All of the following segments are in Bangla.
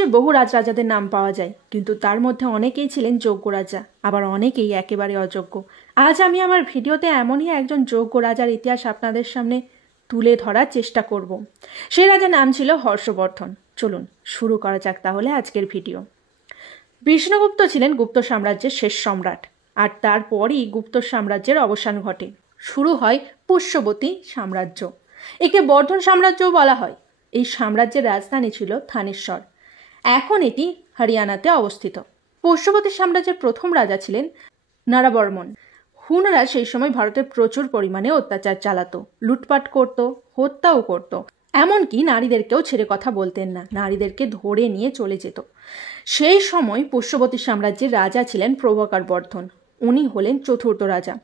ইতিহাসে বহু রাজরাজাদের নাম পাওয়া যায়, কিন্তু তার মধ্যে অনেকেই ছিলেন যোগ্য রাজা, আবার অনেকেই একেবারে অযোগ্য। আজ আমি আমার ভিডিওতে এমনই একজন যোগ্য রাজার ইতিহাস আপনাদের সামনে তুলে ধরার চেষ্টা করব। সেই রাজার নাম ছিল হর্ষবর্ধন। চলুন শুরু করা যাক তাহলে আজকের ভিডিও। বিষ্ণুগুপ্ত ছিলেন গুপ্ত সাম্রাজ্যের শেষ সম্রাট, আর তারপরই গুপ্ত সাম্রাজ্যের অবসান ঘটে। শুরু হয় পুষ্যবতী সাম্রাজ্য। একে বর্ধন সাম্রাজ্যও বলা হয়। এই সাম্রাজ্যের রাজধানী ছিল থানেশ্বর। এখন এটি হরিয়ানাতে অবস্থিত। পুষ্যবতী সাম্রাজ্যের প্রথম রাজা ছিলেন নারাবর্মন। হুনরা সেই সময় ভারতে প্রচুর পরিমাণে অত্যাচার চালাতো, লুটপাট করত, হত্যাও করত। এমনকি নারীদেরকেও ছেড়ে কথা বলতেন না, নারীদেরকে ধরে নিয়ে চলে যেত। সেই সময় পুষ্যবতী সাম্রাজ্যের রাজা ছিলেন প্রভাকর বর্ধন। উনি হলেন চতুর্থ রাজা।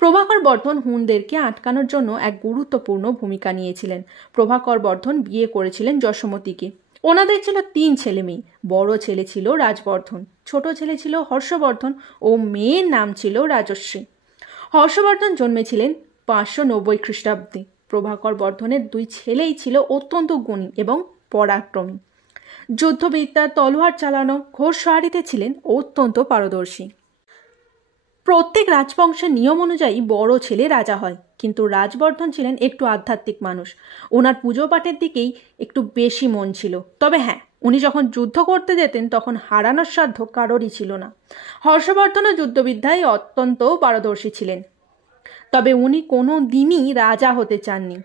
প্রভাকর বর্ধন হুনদেরকে আটকানোর জন্য এক গুরুত্বপূর্ণ ভূমিকা নিয়েছিলেন। প্রভাকর বর্ধন বিয়ে করেছিলেন যশোমতীকে। ওনাদের ছিল 3 ছেলে মেয়ে। বড় ছেলে ছিল রাজবর্ধন, ছোট ছেলে ছিল হর্ষবর্ধন ও মেয়ের নাম ছিল রাজশ্রী। হর্ষবর্ধন জন্মেছিলেন 590 খ্রিস্টাব্দে। প্রভাকর বর্ধনের 2 ছেলেই ছিল অত্যন্ত গুণী এবং পরাক্রমী। যুদ্ধবিদ্যা, তলোয়ার চালানো, ঘোড়সওয়ারিতে ছিলেন অত্যন্ত পারদর্শী। প্রত্যেক রাজবংশের নিয়ম অনুযায়ী বড় ছেলে রাজা হয়, কিন্তু রাজবর্ধন ছিলেন একটু আধ্যাত্মিক মানুষ। ওনার পুজো পাঠের দিকেই একটু বেশি মন ছিল। তবে হ্যাঁ, উনি যখন যুদ্ধ করতে যেতেন তখন হারানোর সাধ্য কারোরই ছিল না। হর্ষবর্ধনও যুদ্ধবিদ্যায় অত্যন্ত পারদর্শী ছিলেন, তবে উনি কোনো দিনই রাজা হতে চাননি।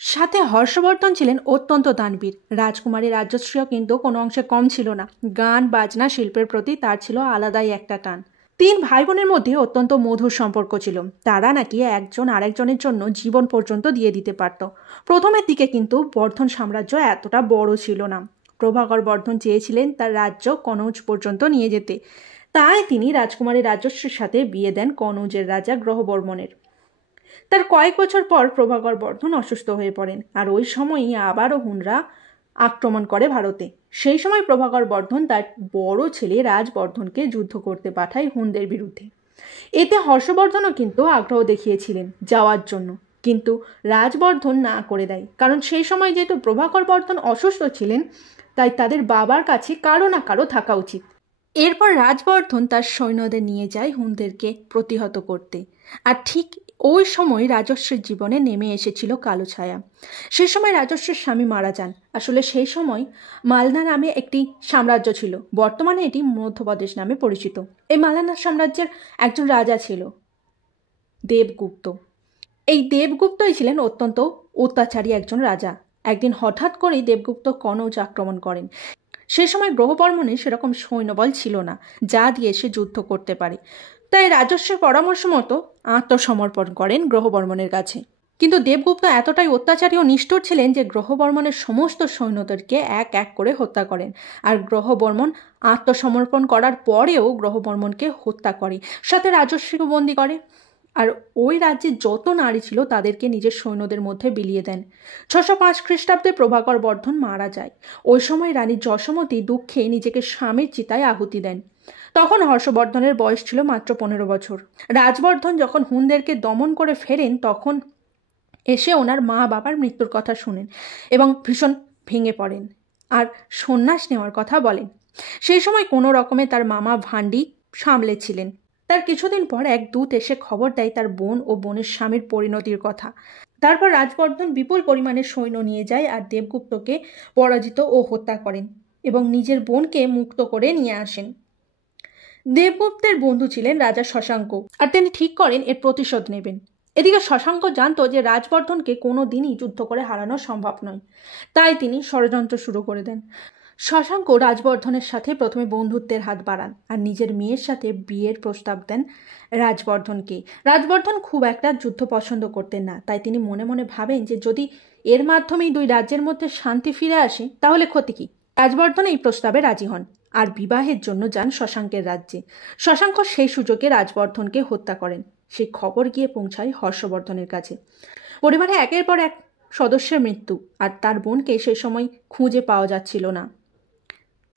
সাথে হর্ষবর্ধন ছিলেন অত্যন্ত দানবীর। রাজকুমারী রাজশ্রীও কিন্তু কোনো অংশে কম ছিল না। গান বাজনা শিল্পের প্রতি তার ছিল আলাদাই একটা টান। 3 ভাই বোনের মধ্যে অত্যন্ত মধুর সম্পর্ক ছিল। তারা নাকি একজন আরেকজনের জন্য জীবন পর্যন্ত দিয়ে দিতে পারত। প্রথমের দিকে কিন্তু বর্ধন সাম্রাজ্য এতটা বড় ছিল না। প্রভাকর বর্ধন চেয়েছিলেন তার রাজ্য কনৌজ পর্যন্ত নিয়ে যেতে। তাই তিনি রাজকুমারী রাজশ্রীর সাথে বিয়ে দেন কনৌজের রাজা গ্রহবর্মনের। তার কয়েক বছর পর প্রভাকর বর্ধন অসুস্থ হয়ে পড়েন, আর ওই সময়ই আবারও হুনরা আক্রমণ করে ভারতে। সেই সময় প্রভাকর বর্ধন তার বড় ছেলে রাজবর্ধনকে যুদ্ধ করতে পাঠায় হুনদের বিরুদ্ধে। এতে হর্ষবর্ধনও কিন্তু আগ্রহ দেখিয়েছিলেন যাওয়ার জন্য, কিন্তু রাজবর্ধন না করে দেয়। কারণ সেই সময় যেহেতু প্রভাকর বর্ধন অসুস্থ ছিলেন, তাই তাদের বাবার কাছে কারো না কারো থাকা উচিত। এরপর রাজবর্ধন তার সৈন্যদের নিয়ে যায় হুনদেরকে প্রতিহত করতে। আর ঠিক ওই সময় রাজশ্রীর জীবনে নেমে এসেছিল কালো ছায়া। সেই সময় রাজশ্রীর স্বামী মারা যান। আসলে সেই সময় মালনা নামে একটি সাম্রাজ্য ছিল, বর্তমানে এটি মধ্যপ্রদেশ নামে পরিচিত। এই মালনা সাম্রাজ্যের একজন রাজা ছিল দেবগুপ্ত। এই দেবগুপ্তই ছিলেন অত্যন্ত অত্যাচারী একজন রাজা। একদিন হঠাৎ করেই দেবগুপ্ত কনৌজ আক্রমণ করেন। সে সময় গ্রহবর্মনের সেরকম সৈন্যবল ছিল না যা দিয়ে সে যুদ্ধ করতে পারে। তাই রাজস্বের পরামর্শ মতো আত্মসমর্পণ করেন গ্রহবর্মনের কাছে। কিন্তু দেবগুপ্ত এতটাই অত্যাচারী ও নিষ্ঠুর ছিলেন যে গ্রহবর্মনের সমস্ত সৈন্যদেরকে এক এক করে হত্যা করেন। আর গ্রহবর্মন আত্মসমর্পণ করার পরেও গ্রহবর্মনকে হত্যা করে, সাথে রাজস্বীকে বন্দী করে। আর ওই রাজ্যে যত নারী ছিল তাদেরকে নিজের সৈন্যদের মধ্যে বিলিয়ে দেন। 605 খ্রিস্টাব্দে প্রভাকর বর্ধন মারা যায়। ওই সময় রানী যশোমতী দুঃখে নিজেকে স্বামীর চিতায় আহুতি দেন। তখন হর্ষবর্ধনের বয়স ছিল মাত্র 15 বছর। রাজবর্ধন যখন হুনদেরকে দমন করে ফেরেন, তখন এসে ওনার মা বাবার মৃত্যুর কথা শুনেন এবং ভীষণ ভেঙে পড়েন আর সন্ন্যাস নেওয়ার কথা বলেন। সেই সময় কোনো রকমে তার মামা ভান্ডি সামলেছিলেন। তার কিছুদিন পর এক দূত এসে খবর দেয় তার বোন ও বোনের স্বামীর পরিণতির কথা। তারপর রাজবর্ধন বিপুল পরিমাণে সৈন্য নিয়ে যায় আর দেবগুপ্তকে পরাজিত ও হত্যা করেন এবং নিজের বোনকে মুক্ত করে নিয়ে আসেন। দেবগুপ্তের বন্ধু ছিলেন রাজা শশাঙ্ক, আর তিনি ঠিক করেন এর প্রতিশোধ নেবেন। এদিকে শশাঙ্ক জানতো যে রাজবর্ধনকে কোনো দিনই যুদ্ধ করে হারানো সম্ভব নয়, তাই তিনি ষড়যন্ত্র শুরু করে দেন। শশাঙ্ক রাজবর্ধনের সাথে প্রথমে বন্ধুত্বের হাত বাড়ান আর নিজের মেয়ের সাথে বিয়ের প্রস্তাব দেন রাজবর্ধনকে। রাজবর্ধন খুব একটা যুদ্ধ পছন্দ করতেন না, তাই তিনি মনে মনে ভাবেন যে যদি এর মাধ্যমেই 2 রাজ্যের মধ্যে শান্তি ফিরে আসে তাহলে ক্ষতি কি। রাজবর্ধন এই প্রস্তাবে রাজি হন আর বিবাহের জন্য যান শশাঙ্কের রাজ্যে। শশাঙ্ক সেই সুযোগে রাজবর্ধনকে হত্যা করেন। সেই খবর গিয়ে পৌঁছায় হর্ষবর্ধনের কাছে। পরিবারে একের পর এক সদস্যের মৃত্যু, আর তার বোনকে সেই সময় খুঁজে পাওয়া যাচ্ছিল না।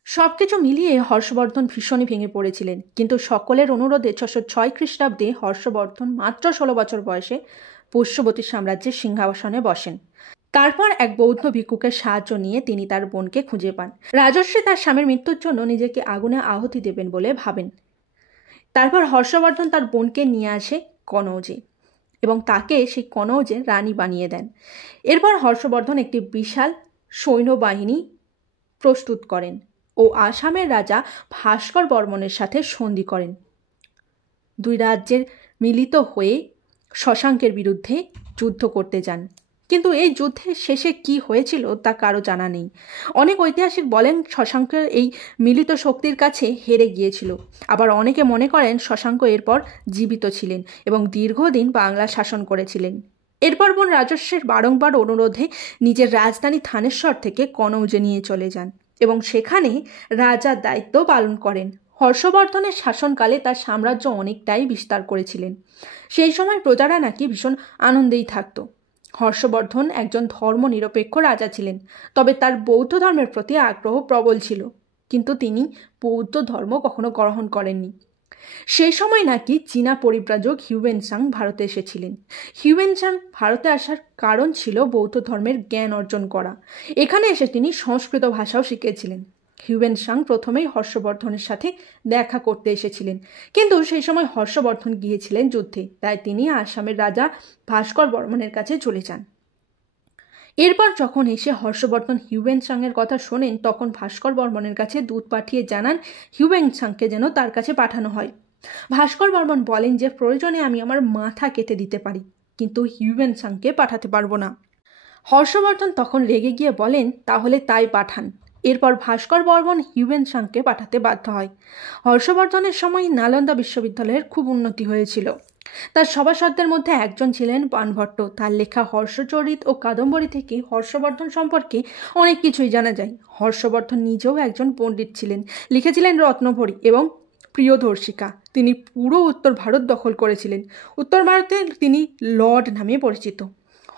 সবকিছু মিলিয়ে হর্ষবর্ধন ভীষণই ভেঙে পড়েছিলেন। কিন্তু সকলের অনুরোধে 606 খ্রিস্টাব্দে হর্ষবর্ধন মাত্র 16 বছর বয়সে পুষ্যবতী সাম্রাজ্যের সিংহাসনে বসেন। তারপর এক বৌদ্ধ ভিক্ষুকের সাহায্য নিয়ে তিনি তার বোনকে খুঁজে পান। রাজর্ষি তার স্বামীর মৃত্যুর জন্য নিজেকে আগুনে আহুতি দেবেন বলে ভাবেন। তারপর হর্ষবর্ধন তার বোনকে নিয়ে আসে কনৌজে এবং তাকে সেই কনৌজের রানী বানিয়ে দেন। এরপর হর্ষবর্ধন একটি বিশাল সৈন্যবাহিনী প্রস্তুত করেন ও আসামের রাজা ভাস্কর বর্মনের সাথে সন্ধি করেন। দুই রাজ্যের মিলিত হয়ে শশাঙ্কের বিরুদ্ধে যুদ্ধ করতে যান। কিন্তু এই যুদ্ধের শেষে কি হয়েছিল তা কারো জানা নেই। অনেক ঐতিহাসিক বলেন শশাঙ্কের এই মিলিত শক্তির কাছে হেরে গিয়েছিল। আবার অনেকে মনে করেন শশাঙ্ক এরপর জীবিত ছিলেন এবং দীর্ঘদিন বাংলা শাসন করেছিলেন। এরপর বোন রাজস্বের বারংবার অনুরোধে নিজের রাজধানী থানেশ্বর থেকে কনৌজে নিয়ে চলে যান এবং সেখানে রাজার দায়িত্ব পালন করেন। হর্ষবর্ধনের শাসনকালে তার সাম্রাজ্য অনেকটাই বিস্তার করেছিলেন। সেই সময় প্রজারা নাকি ভীষণ আনন্দেই থাকত। হর্ষবর্ধন একজন ধর্মনিরপেক্ষ রাজা ছিলেন, তবে তার বৌদ্ধ ধর্মের প্রতি আগ্রহ প্রবল ছিল, কিন্তু তিনি বৌদ্ধ ধর্ম কখনো গ্রহণ করেননি। সেই সময় নাকি চীনা পরিব্রাজক হিউয়েনসাং ভারতে এসেছিলেন। হিউয়েনসাং ভারতে আসার কারণ ছিল বৌদ্ধ ধর্মের জ্ঞান অর্জন করা। এখানে এসে তিনি সংস্কৃত ভাষাও শিখেছিলেন। হিউয়েনসাং প্রথমেই হর্ষবর্ধনের সাথে দেখা করতে এসেছিলেন, কিন্তু সেই সময় হর্ষবর্ধন গিয়েছিলেন যুদ্ধে, তাই তিনি আসামের রাজা ভাস্কর বর্মনের কাছে চলে যান। এরপর যখন এসে হর্ষবর্ধন হিউয়েনসাংয়ের কথা শোনেন, তখন ভাস্কর বর্মনের কাছে দূত পাঠিয়ে জানান হিউয়েনসাংকে যেন তার কাছে পাঠানো হয়। ভাস্কর বর্মন বলেন যে প্রয়োজনে আমি আমার মাথা কেটে দিতে পারি, কিন্তু হিউয়েনসাংকে পাঠাতে পারবো না। হর্ষবর্ধন তখন রেগে গিয়ে বলেন তাহলে তাই পাঠান। এরপর ভাস্কর বর্মন হিউয়েনসাংকে পাঠাতে বাধ্য হয়। হর্ষবর্ধনের সময় নালন্দা বিশ্ববিদ্যালয়ের খুব উন্নতি হয়েছিল। তার সভাসদদের মধ্যে একজন ছিলেন বাণভট্ট। তার লেখা হর্ষচরিত ও কাদম্বরী থেকে হর্ষবর্ধন সম্পর্কে অনেক কিছুই জানা যায়। হর্ষবর্ধন নিজেও একজন পণ্ডিত ছিলেন, লিখেছিলেন রত্নভরী এবং প্রিয়দর্শিকা। তিনি পুরো উত্তর ভারত দখল করেছিলেন। উত্তর ভারতে তিনি লর্ড নামে পরিচিত।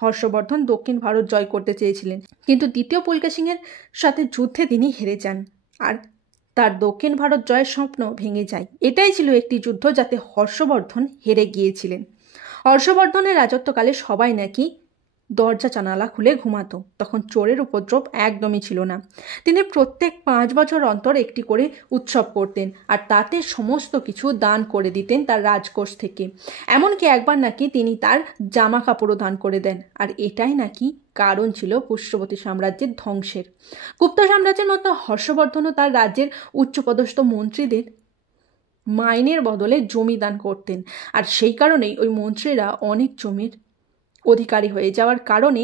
হর্ষবর্ধন দক্ষিণ ভারত জয় করতে চেয়েছিলেন, কিন্তু দ্বিতীয় পুলকেশী সিংয়ের সাথে যুদ্ধে তিনি হেরে যান আর তার দক্ষিণ ভারত জয়ের স্বপ্ন ভেঙে যায়। এটাই ছিল একটি যুদ্ধ যাতে হর্ষবর্ধন হেরে গিয়েছিলেন। হর্ষবর্ধনের রাজত্বকালে সবাই নাকি দরজা জানালা খুলে ঘুমাতো। তখন চোরের উপদ্রব একদমই ছিল না। তিনি প্রত্যেক 5 বছর অন্তর একটি করে উৎসব করতেন আর তাতে সমস্ত কিছু দান করে দিতেন তার রাজকোষ থেকে। এমনকি একবার নাকি তিনি তার জামা কাপড়ও দান করে দেন, আর এটাই নাকি কারণ ছিল পুষ্যবতী সাম্রাজ্যের ধ্বংসের। গুপ্ত সাম্রাজ্যের মতো হর্ষবর্ধনও তার রাজ্যের উচ্চপদস্থ মন্ত্রীদের মাইনের বদলে জমি দান করতেন, আর সেই কারণেই ওই মন্ত্রীরা অনেক জমির অধিকারী হয়ে যাওয়ার কারণে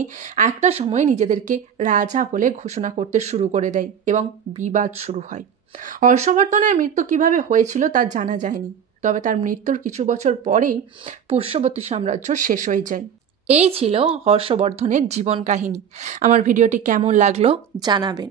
একটা সময় নিজেদেরকে রাজা বলে ঘোষণা করতে শুরু করে দেয় এবং বিবাদ শুরু হয়। হর্ষবর্ধনের মৃত্যু কিভাবে হয়েছিল তা জানা যায়নি, তবে তার মৃত্যুর কিছু বছর পরেই পুষ্যবতী সাম্রাজ্য শেষ হয়ে যায়। এই ছিল হর্ষবর্ধনের জীবন কাহিনী। আমার ভিডিওটি কেমন লাগলো জানাবেন।